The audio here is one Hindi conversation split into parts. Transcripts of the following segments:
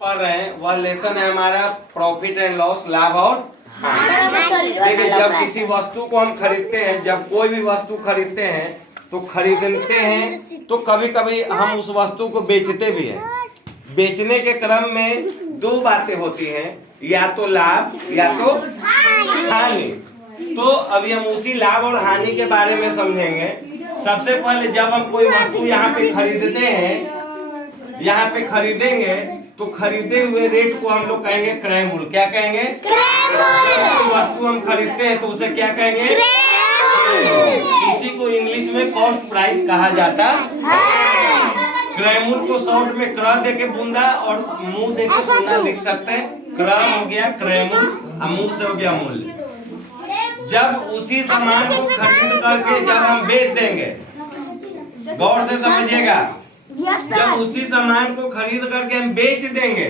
पढ़ रहे हैं वह लेसन है हमारा प्रॉफिट एंड लॉस, लाभ और हानि। देखिए जब किसी वस्तु को हम खरीदते हैं, जब कोई भी वस्तु खरीदते हैं तो खरीदते हैं तो कभी कभी हम उस वस्तु को बेचते भी हैं। बेचने के क्रम में दो बातें होती हैं, या तो लाभ या तो हानि। तो अभी हम उसी लाभ और हानि के बारे में समझेंगे। सबसे पहले जब हम कोई वस्तु यहाँ पे खरीदते हैं, यहाँ पे खरीदेंगे तो खरीदे हुए रेट को हम लोग कहेंगे क्रय मूल्य। क्या कहेंगे? कोई वस्तु हम खरीदते हैं तो उसे क्या कहेंगे? इसी को इंग्लिश में कॉस्ट प्राइस कहा जाता है। क्रय मूल्य को शॉर्ट में क्र देके बूंदा और मुंह देके सुनना लिख सकते हैं। क्र हो गया क्रय मूल्य और मुंह से हो गया मूल्य। जब उसी सामान को खरीद करके जब हम बेच देंगे, गौर से समझिएगा, जब उसी सामान को खरीद करके हम बेच देंगे,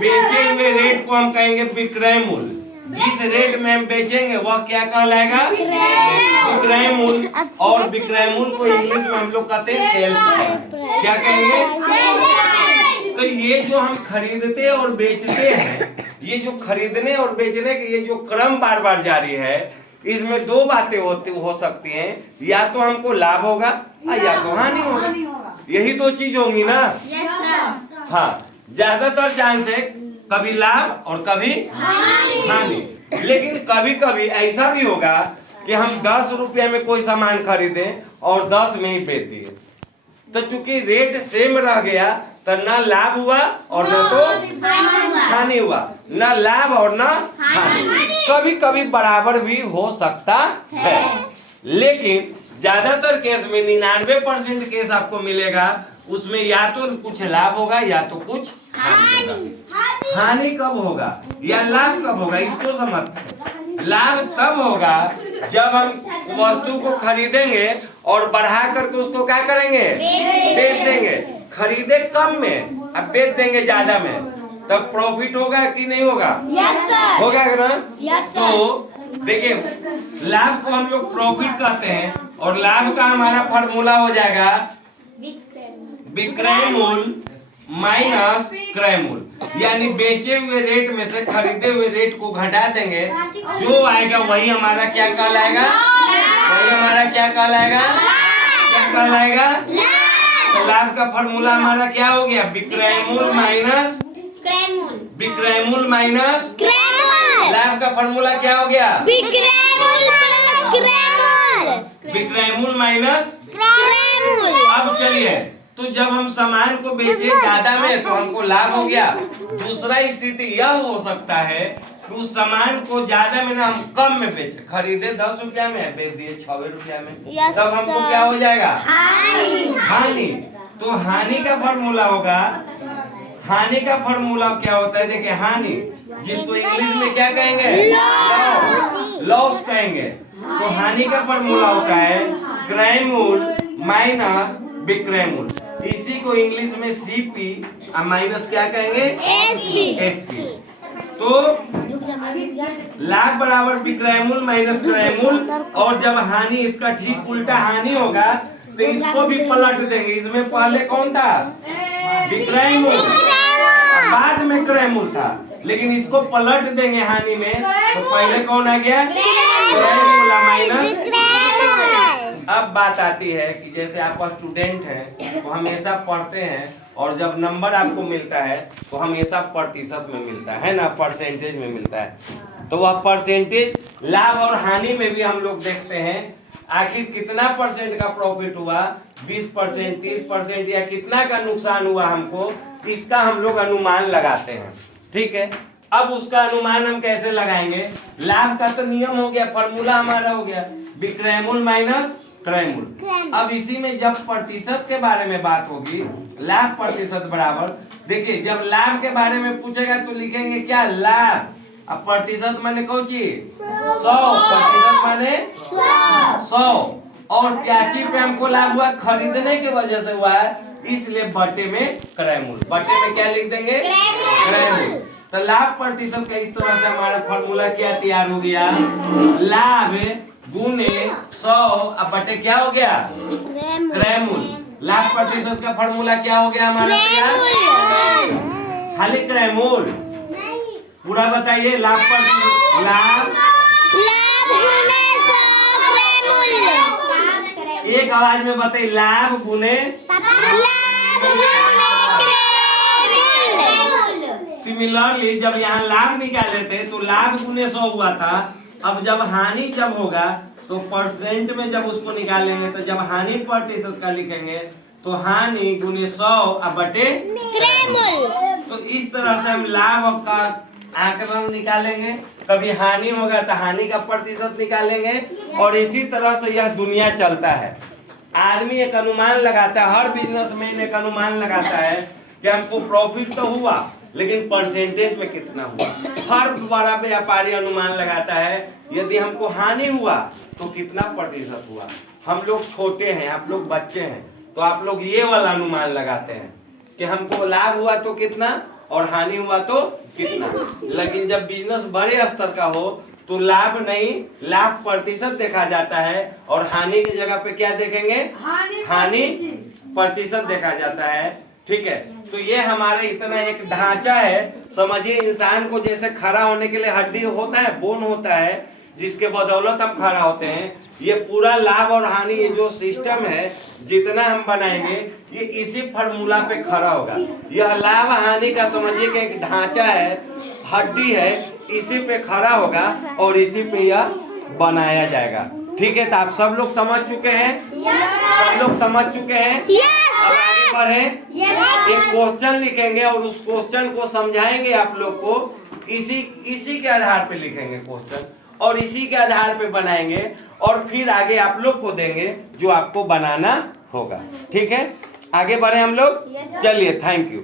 बेचे हुए रेट को हम कहेंगे विक्रय मूल्य। जिस रेट में हम बेचेंगे वह क्या कहलाएगा? विक्रय मूल्य। और विक्रय मूल्य को इंग्लिश में हम लोग कहते हैं सेल्स प्राइस। क्या कहेंगे? तो ये जो हम खरीदते और बेचते हैं, ये जो खरीदने और बेचने के ये जो क्रम बार बार जारी है, इसमें दो बातें हो सकती हैं, या तो हमको लाभ होगा या तो हानि होगा। यही दो चीज होंगी ना? हाँ, ज्यादातर चांस है कभी लाभ और कभी हानि। लेकिन कभी कभी ऐसा भी होगा कि हम 10 रुपये में कोई सामान खरीदे और 10 में ही बेच दिए, तो चूंकि रेट सेम रह गया तो ना लाभ हुआ और न तो हानि हुआ, न लाभ और न हानि। कभी कभी बराबर भी हो सकता है, लेकिन ज्यादातर केस में 99% केस आपको मिलेगा, उसमें या तो कुछ लाभ होगा या तो कुछ हानि होगा। हानि कब होगा या लाभ कब होगा इसको समझते। लाभ तब होगा जब हम वस्तु को खरीदेंगे और बढ़ा करके उसको क्या करेंगे? बेच देंगे। खरीदे कम में अब बेच देंगे ज्यादा में, तब प्रॉफिट होगा कि नहीं होगा? होगा ना? तो देखिए, लाभ को हम लोग प्रॉफिट कहते हैं और लाभ का हमारा फॉर्मूला हो जाएगा विक्रय मूल्य माइनस क्रय मूल्य। यानी बेचे हुए रेट में से खरीदे हुए रेट को घटा देंगे, जो आएगा वही हमारा क्या कहलाएगा? वही हमारा क्या कहलाएगा? क्या कहलाएगा? तो लाभ का फॉर्मूला हमारा क्या हो गया? विक्रय मूल्य माइनस विक्रय मूल्य माइनस लाभ का फॉर्मूला क्या हो गया? विक्रय मूल्य माइनस। अब चलिए, तो जब हम सामान को बेचे ज्यादा में तो हमको लाभ हो गया। दूसरा स्थिति यह हो सकता है कि उस सामान को ज्यादा में ना हम कम में बेचे, खरीदे 10 रुपया में बेच दिए 6 रुपया में, तब हमको क्या हो जाएगा? हानि। तो हानि का फॉर्मूला होगा, हानि का फॉर्मूला क्या होता है? देखिए, हानि जिसको इंग्लिश में क्या कहेंगे? लॉस कहेंगे। तो हानि का फॉर्मूला होता है क्रय मूल्य माइनस विक्रय मूल्य। इसी को इंग्लिश में सीपी और माइनस क्या कहेंगे? एसपी। तो लाभ बराबर विक्रय मूल्य माइनस क्रय मूल्य। और जब हानि इसका ठीक उल्टा हानि होगा तो इसको भी पलट देंगे। इसमें पहले कौन था? विक्रय मूल्य, बाद में क्रय मूल्य था, लेकिन इसको पलट देंगे हानि में, तो पहले कौन आ गया? क्रय मूल्य माइनस। अब बात आती है कि जैसे आप स्टूडेंट हैं तो हमेशा पढ़ते हैं और जब नंबर आपको मिलता है तो हमेशा प्रतिशत में मिलता है ना, परसेंटेज में मिलता है। तो वह परसेंटेज लाभ और हानि में भी हम लोग देखते हैं आखिर कितना परसेंट का प्रॉफिट हुआ, 20%, 30% या कितना का नुकसान हुआ हमको, इसका हम लोग अनुमान लगाते हैं। ठीक है, अब उसका अनुमान हम कैसे लगाएंगे? लाभ का तो नियम हो गया, फॉर्मूला हमारा हो गया विक्रय मूल्य माइनस क्रय मूल्य। अब इसी में जब प्रतिशत के बारे में बात होगी, लाभ प्रतिशत बराबर, देखिए जब लाभ के बारे में पूछेगा तो लिखेंगे क्या? लाभ। अब प्रतिशत माने कौन चीज? 100। प्रतिशत माने 100। और क्या चीज पे हमको लाभ हुआ? खरीदने की वजह से हुआ है, इसलिए बटे में क्रय मूल्य। बटे में क्या लिख देंगे? क्रय मूल्य। तो लाभ प्रतिशत का इस तरह से हमारा फॉर्मूला क्या तैयार हो गया? लाभ गुने 100 अब बटे क्या हो गया? क्रय मूल्य। लाभ प्रतिशत का फॉर्मूला क्या हो गया हमारा तैयार? खाली क्रैमूल पूरा बताइए। लाभ पर लाभ गुने 100 क्रैमूल। एक आवाज में बताइए, लाभ गुने सिमिलरली जब यहाँ लाभ निकाले थे तो लाभ गुने 100 हुआ था। अब जब हानि जब होगा तो परसेंट में जब उसको निकालेंगे तो जब हानि प्रतिशत का लिखेंगे तो हानि गुने 100 बटे क्रैमूल। तो इस तरह से हम लाभ का आकलन निकालेंगे। कभी हानि होगा तो हानि का प्रतिशत निकालेंगे और इसी तरह से यह दुनिया चलता है। आदमी एक अनुमान लगाता है, हर बिजनेसमैन एक अनुमान लगाता है कि हमको प्रॉफिट तो हुआ लेकिन परसेंटेज में कितना हुआ। हर बड़ा व्यापारी अनुमान लगाता है यदि हमको हानि हुआ तो कितना प्रतिशत हुआ। हम लोग छोटे हैं, आप लोग बच्चे हैं, तो आप लोग ये वाला अनुमान लगाते हैं कि हमको लाभ हुआ तो कितना और हानि हुआ तो कितना। लेकिन जब बिजनेस बड़े स्तर का हो तो लाभ नहीं, लाभ प्रतिशत देखा जाता है और हानि की जगह पे क्या देखेंगे, हानि प्रतिशत देखा जाता है। ठीक है, तो ये हमारे इतना एक ढांचा है। समझिए, इंसान को जैसे खड़ा होने के लिए हड्डी होता है, बोन होता है, जिसके बदौलत हम खड़ा होते हैं। ये पूरा लाभ और हानि, ये जो सिस्टम है जितना हम बनाएंगे ये इसी फार्मूला पे खड़ा होगा। यह लाभ हानि का समझिए कि एक ढांचा है, हड्डी है, इसी पे खड़ा होगा और इसी पे यह बनाया जाएगा। ठीक है, तो आप सब लोग समझ चुके हैं? सब लोग समझ चुके हैं? अब आगे बढ़े। एक क्वेश्चन लिखेंगे और उस क्वेश्चन को समझाएंगे आप लोग को। इसी के आधार पे लिखेंगे क्वेश्चन और इसी के आधार पे बनाएंगे और फिर आगे आप लोग को देंगे जो आपको बनाना होगा। ठीक है, आगे बढ़े हम लोग। चलिए, थैंक यू।